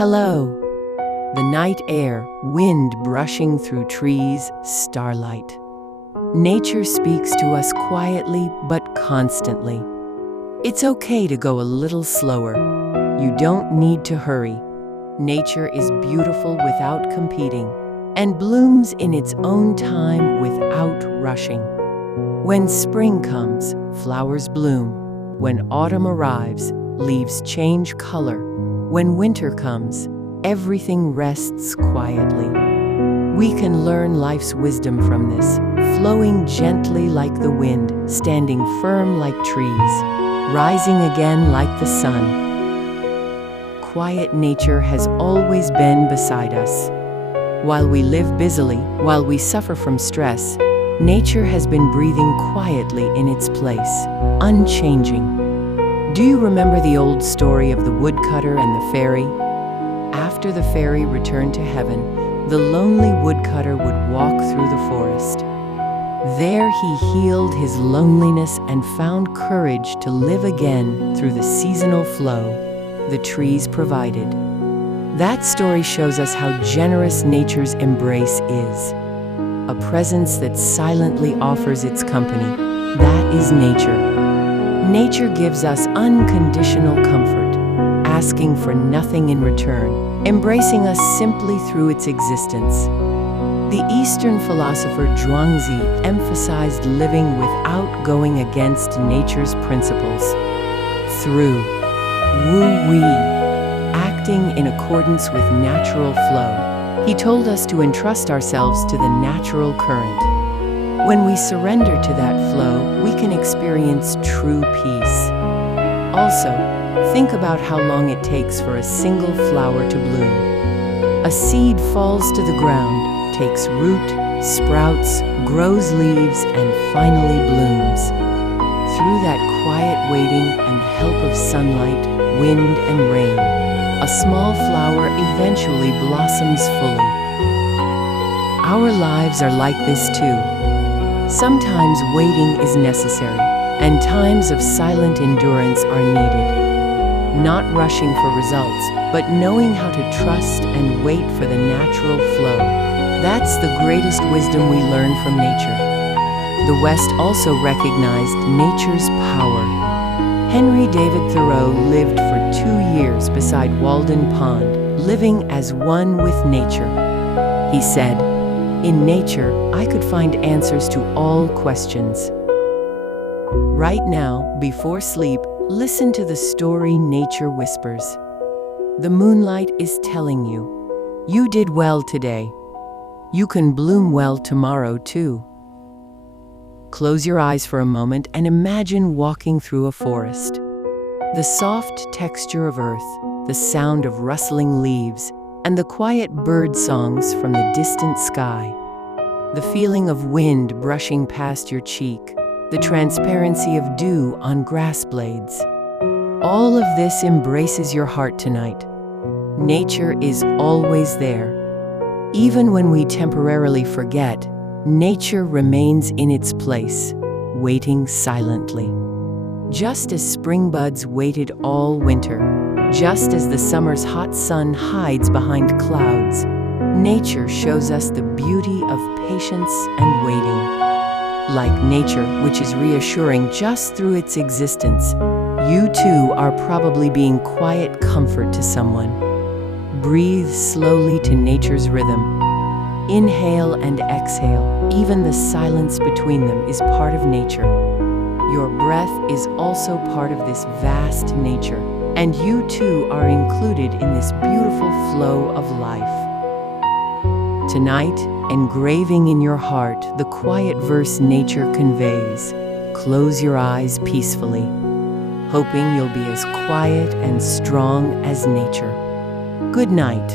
Hello. The night air, wind brushing through trees, starlight. Nature speaks to us quietly but constantly. It's okay to go a little slower. You don't need to hurry. Nature is beautiful without competing and blooms in its own time without rushing. When spring comes, flowers bloom. When autumn arrives, leaves change color. When winter comes, everything rests quietly. We can learn life's wisdom from this, flowing gently like the wind, standing firm like trees, rising again like the sun. Quiet nature has always been beside us. While we live busily, while we suffer from stress, nature has been breathing quietly in its place, unchanging. Do you remember the old story of the woodcutter and the fairy? After the fairy returned to heaven, the lonely woodcutter would walk through the forest. There he healed his loneliness and found courage to live again through the seasonal flow the trees provided. That story shows us how generous nature's embrace is. A presence that silently offers its company. That is nature. Nature gives us unconditional comfort, asking for nothing in return, embracing us simply through its existence. The Eastern philosopher Zhuangzi emphasized living without going against nature's principles. Through Wu Wei, acting in accordance with natural flow, he told us to entrust ourselves to the natural current. When we surrender to that flow, we can experience true peace. Also, think about how long it takes for a single flower to bloom. A seed falls to the ground, takes root, sprouts, grows leaves, and finally blooms. Through that quiet waiting and help of sunlight, wind, and rain, a small flower eventually blossoms fully. Our lives are like this too. Sometimes waiting is necessary, and times of silent endurance are needed. Not rushing for results, but knowing how to trust and wait for the natural flow. That's the greatest wisdom we learn from nature. The West also recognized nature's power. Henry David Thoreau lived for 2 years beside Walden Pond, living as one with nature. He said, "In nature, I could find answers to all questions." Right now, before sleep, listen to the story nature whispers. The moonlight is telling you, you did well today. You can bloom well tomorrow too. Close your eyes for a moment and imagine walking through a forest. The soft texture of earth, the sound of rustling leaves, and the quiet bird songs from the distant sky. The feeling of wind brushing past your cheek, the transparency of dew on grass blades. All of this embraces your heart tonight. Nature is always there. Even when we temporarily forget, nature remains in its place, waiting silently. Just as spring buds waited all winter, just as the summer's hot sun hides behind clouds, nature shows us the beauty of patience and waiting. Like nature, which is reassuring just through its existence, you too are probably being quiet comfort to someone. Breathe slowly to nature's rhythm. Inhale and exhale. Even the silence between them is part of nature. Your breath is also part of this vast nature, and you too are included in this beautiful flow of life. Tonight, engraving in your heart the quiet verse nature conveys, close your eyes peacefully, hoping you'll be as quiet and strong as nature. Good night.